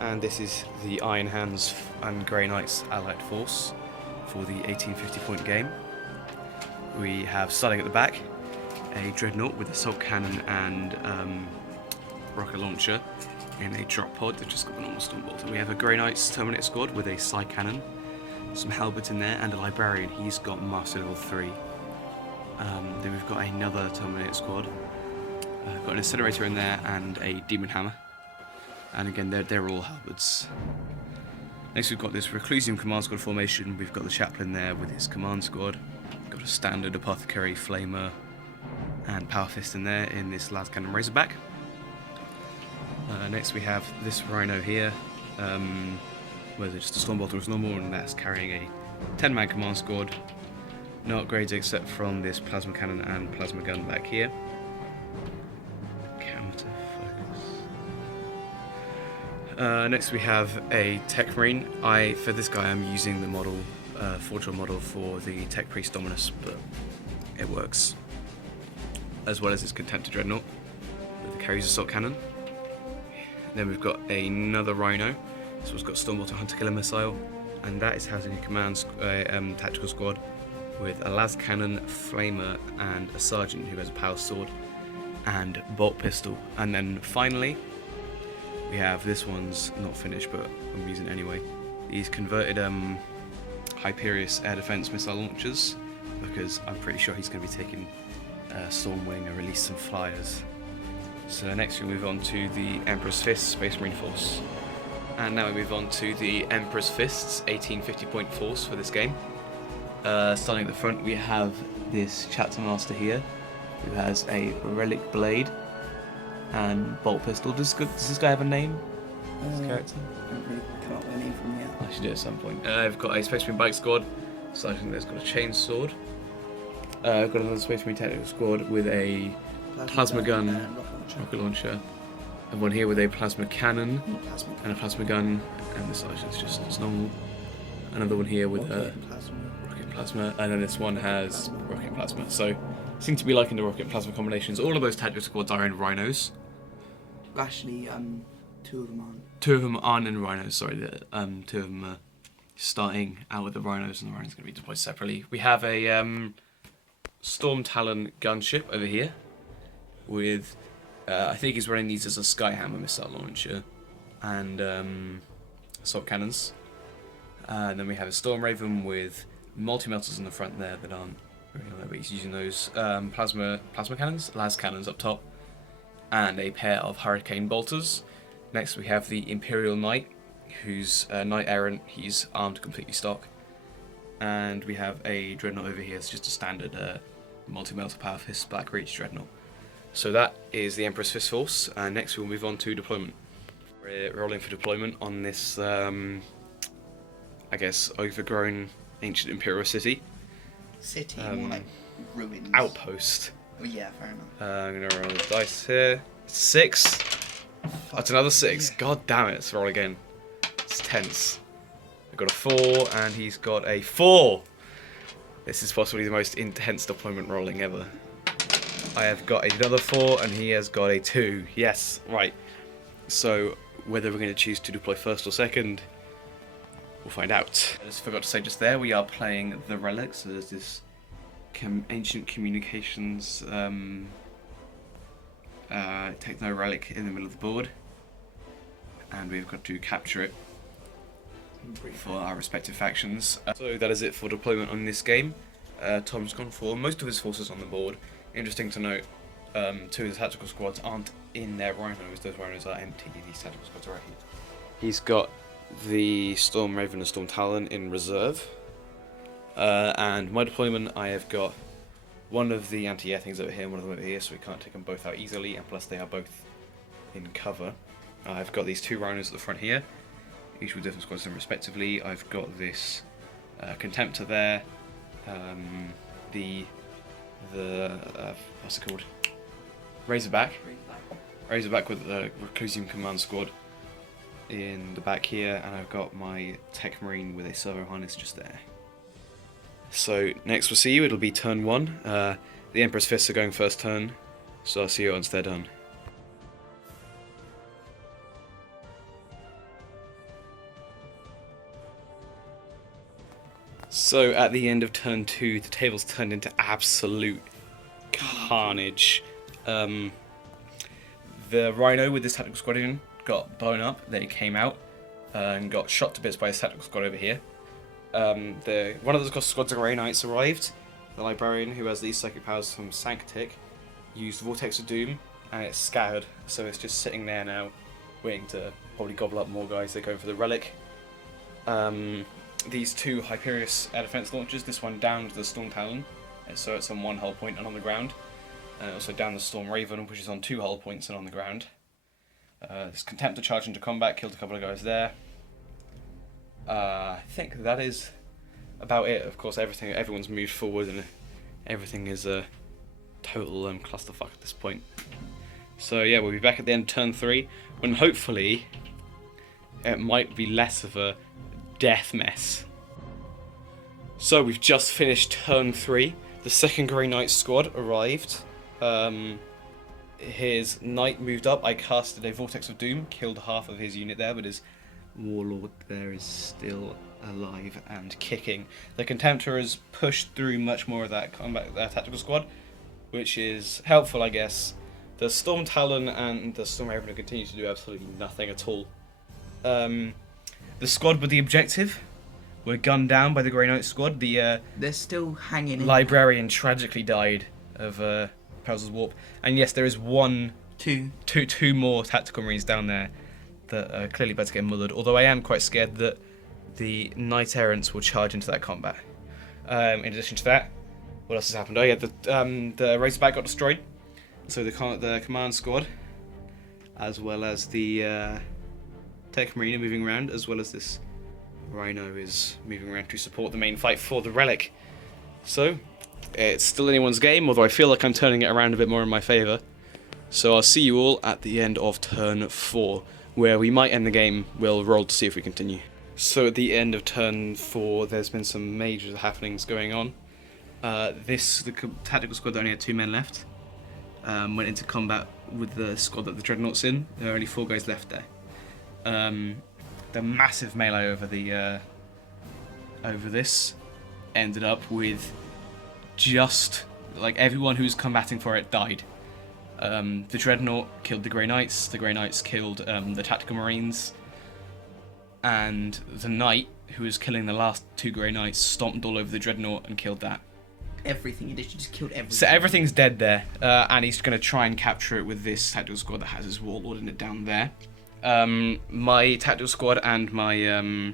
and this is the Iron Hands and Grey Knights Allied Force for the 1850 point game. We have, starting at the back, a Dreadnought with assault cannon and rocket launcher in a drop pod that just got a normal storm bolter. We have a Grey Knights Terminator squad with a side cannon, some halberd in there, and a Librarian. He's got Master Level 3. Then we've got another Terminator squad. Got an Incinerator in there and a Demon Hammer. And again, they're all halberds. Next we've got this Reclusium Command Squad formation. We've got the Chaplain there with his command squad. Got a standard Apothecary, Flamer, and Power Fist in there in this Las Cannon Razorback. Next we have this Rhino here, whether just a Stormbolter or normal, and that's carrying a 10-man command squad. No upgrades except from this Plasma Cannon and Plasma Gun back here. Camera to focus. Next we have a Tech Marine. For this guy I'm using the model, Forge model for the Tech Priest Dominus, but it works. As well as his Contemptor Dreadnought with the carries assault cannon. Then we've got another Rhino. This one's got Stormbolter Hunter Killer Missile, and that is housing a command tactical squad with a las cannon, flamer, and a sergeant who has a power sword and bolt pistol. And then finally, we have, this one's not finished, but I'm using it anyway, these converted Hyperius air defense missile launchers, because I'm pretty sure he's going to be taking Stormwing and release some flyers. So next we move on to the Emperor's Fists Space Marine Force. And now we move on to the Emperor's Fists 1850 point force for this game. Starting at the front, we have this Chapter Master here, who has a Relic Blade and Bolt Pistol. Does this guy have a name? This character? I don't really come up with a name from yet. I should do it at some point. I've got a Space Marine Bike Squad, Sergeant that's got a chain sword. I've got another Space Marine Technical Squad with a Plasma Gun, rocket launcher, and one here with a Plasma Cannon and a Plasma Gun, and this Sergeant's just it's normal. Another one here with a Rocket Plasma, and then this one has Rocket Plasma. So, seem to be liking the Rocket Plasma combinations. All of those tactical squads are in Rhinos. Actually, two of them aren't. Two of them aren't in Rhinos, sorry. Two of them are starting out with the Rhinos, and the Rhinos are going to be deployed separately. We have a Storm Talon gunship over here with, I think he's running these as a Skyhammer missile launcher and assault cannons. And then we have a Storm Raven with multi-melters in the front there that aren't really on there, but he's using those plasma cannons, las cannons up top, and a pair of Hurricane Bolters. Next we have the Imperial Knight, who's Knight Errant. He's armed completely stock. And we have a Dreadnought over here. It's just a standard multi-melter Power Fist Black Reach Dreadnought. So that is the Emperor's Fist Force. Next we'll move on to deployment. We're rolling for deployment on this, I guess, overgrown ancient Imperial city. City, more like ruins. Outpost. Oh yeah, fair enough. I'm going to roll the dice here. 6. That's another 6. Yeah. God damn it, let's roll again. It's tense. I've got a 4, and he's got a 4! This is possibly the most intense deployment rolling ever. I have got another 4, and he has got a 2. Yes, right. So, whether we're going to choose to deploy first or second, we'll find out. I just forgot to say just there, we are playing the Relic, so there's this ancient communications techno relic in the middle of the board, and we've got to capture it for our respective factions. So that is it for deployment on this game. Tom's gone for most of his forces on the board. Interesting to note, 2 of the tactical squads aren't in their Rhinos. Those Rhinos are empty. These tactical squads are right here. He's got the Storm Raven and Storm Talon in reserve. And my deployment, I have got one of the anti-air things over here and one of them over here, so we can't take them both out easily, and plus they are both in cover. I've got these 2 Rhinos at the front here, each with different squads respectively. I've got this Contemptor there, what's it called? Razorback with the Reclusium Command Squad in the back here, and I've got my Tech Marine with a servo harness just there. So next we'll see you, it'll be turn 1. The Emperor's Fists are going first turn, so I'll see you once they're done. So at the end of turn 2, the table's turned into absolute carnage. The Rhino with his tactical squadron got blown up. They came out and got shot to bits by his tactical squad over here. One of the squads of Grey Knights arrived. The Librarian, who has these psychic powers from Sanctic, used Vortex of Doom, and it's scattered, so it's just sitting there now, waiting to probably gobble up more guys. They go for the Relic. These two Hyperius air defense launchers, this one downed the Storm Talon, so it's on 1 hull point and on the ground. Also down the Storm Raven, which is on 2 hull points and on the ground. This Contemptor charged into combat, killed a couple of guys there. I think that is about it. Of course, everyone's moved forward and everything is a total clusterfuck at this point. So yeah, we'll be back at the end of turn 3, when hopefully it might be less of a death mess. So we've just finished turn 3. The second Grey Knight squad arrived. His Knight moved up. I casted a Vortex of Doom, killed half of his unit there, but his Warlord there is still alive and kicking. The Contemptor has pushed through much more of that tactical squad, which is helpful, I guess. The Storm Talon and the Storm Raven continue to do absolutely nothing at all. The squad with the objective were gunned down by the Grey Knight squad. They're still hanging in. Librarian tragically died of Puzzle's Warp. And yes, there is two more tactical marines down there that are clearly about to get mullered, although I am quite scared that the Knight Errants will charge into that combat. In addition to that, what else has happened? Oh yeah, the Razorback got destroyed. So the command squad, as well as the Tech Marine are moving around, as well as this Rhino is moving around to support the main fight for the Relic. So, it's still anyone's game, although I feel like I'm turning it around a bit more in my favour. So I'll see you all at the end of turn 4, where we might end the game. We'll roll to see if we continue. So at the end of turn 4, there's been some major happenings going on. The tactical squad that only had 2 men left went into combat with the squad that the Dreadnought's in. There are only 4 guys left there. The massive melee over this ended up with just like everyone who's combating for it died. The Dreadnought killed the Grey Knights. The Grey Knights killed the Tactical Marines, and the Knight, who was killing the last 2 Grey Knights, stomped all over the Dreadnought and killed that. Everything, he just killed everything. So everything's dead there, and he's going to try and capture it with this tactical squad that has his Warlord in it down there. My tactical squad and my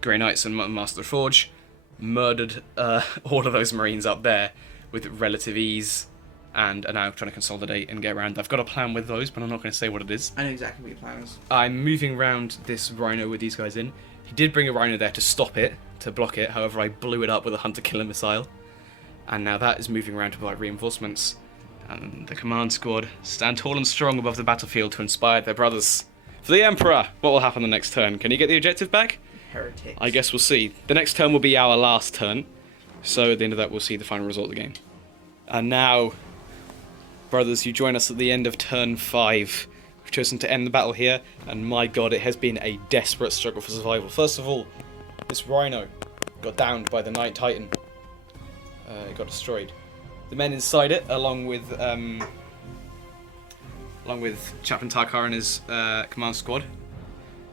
Grey Knights and Master Forge murdered all of those Marines up there with relative ease, and are now trying to consolidate and get around. I've got a plan with those, but I'm not going to say what it is. I know exactly what your plan is. I'm moving around this Rhino with these guys in. He did bring a Rhino there to stop it, to block it, however I blew it up with a Hunter-Killer missile. And now that is moving around to provide reinforcements. And the command squad stand tall and strong above the battlefield to inspire their brothers. For the Emperor, what will happen the next turn? Can he get the objective back? Heretics. I guess we'll see. The next turn will be our last turn, so at the end of that we'll see the final result of the game. And now, brothers, you join us at the end of turn 5. We've chosen to end the battle here, and my god, it has been a desperate struggle for survival. First of all, this Rhino got downed by the Knight Titan. It got destroyed. The men inside it, along with Chaplain Tarkar and his command squad,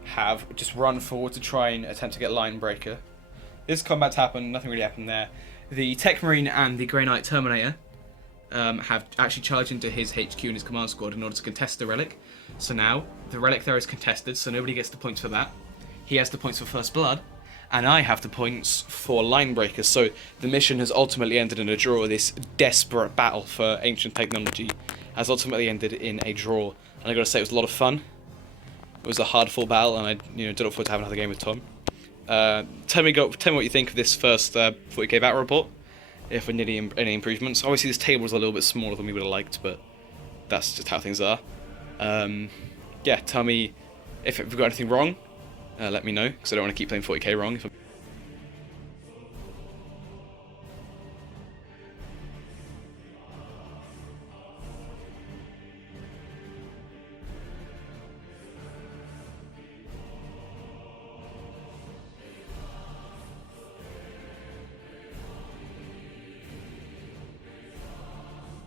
have just run forward to try and attempt to get Line Breaker. This combat's happened, nothing really happened there. The Tech Marine and the Grey Knight Terminator have actually charged into his HQ and his command squad in order to contest the Relic. So now, the Relic there is contested, so nobody gets the points for that. He has the points for First Blood, and I have the points for Line Breakers. So the mission has ultimately ended in a draw. This desperate battle for ancient technology has ultimately ended in a draw. And I gotta say, it was a lot of fun. It was a hard-fought battle, and I do look forward to having another game with Tom. Tell me what you think of this first 40k battle report. If we need any improvements. Obviously, this table was a little bit smaller than we would have liked, but that's just how things are. Yeah, tell me if we've got anything wrong. Let me know, because I don't want to keep playing 40k wrong.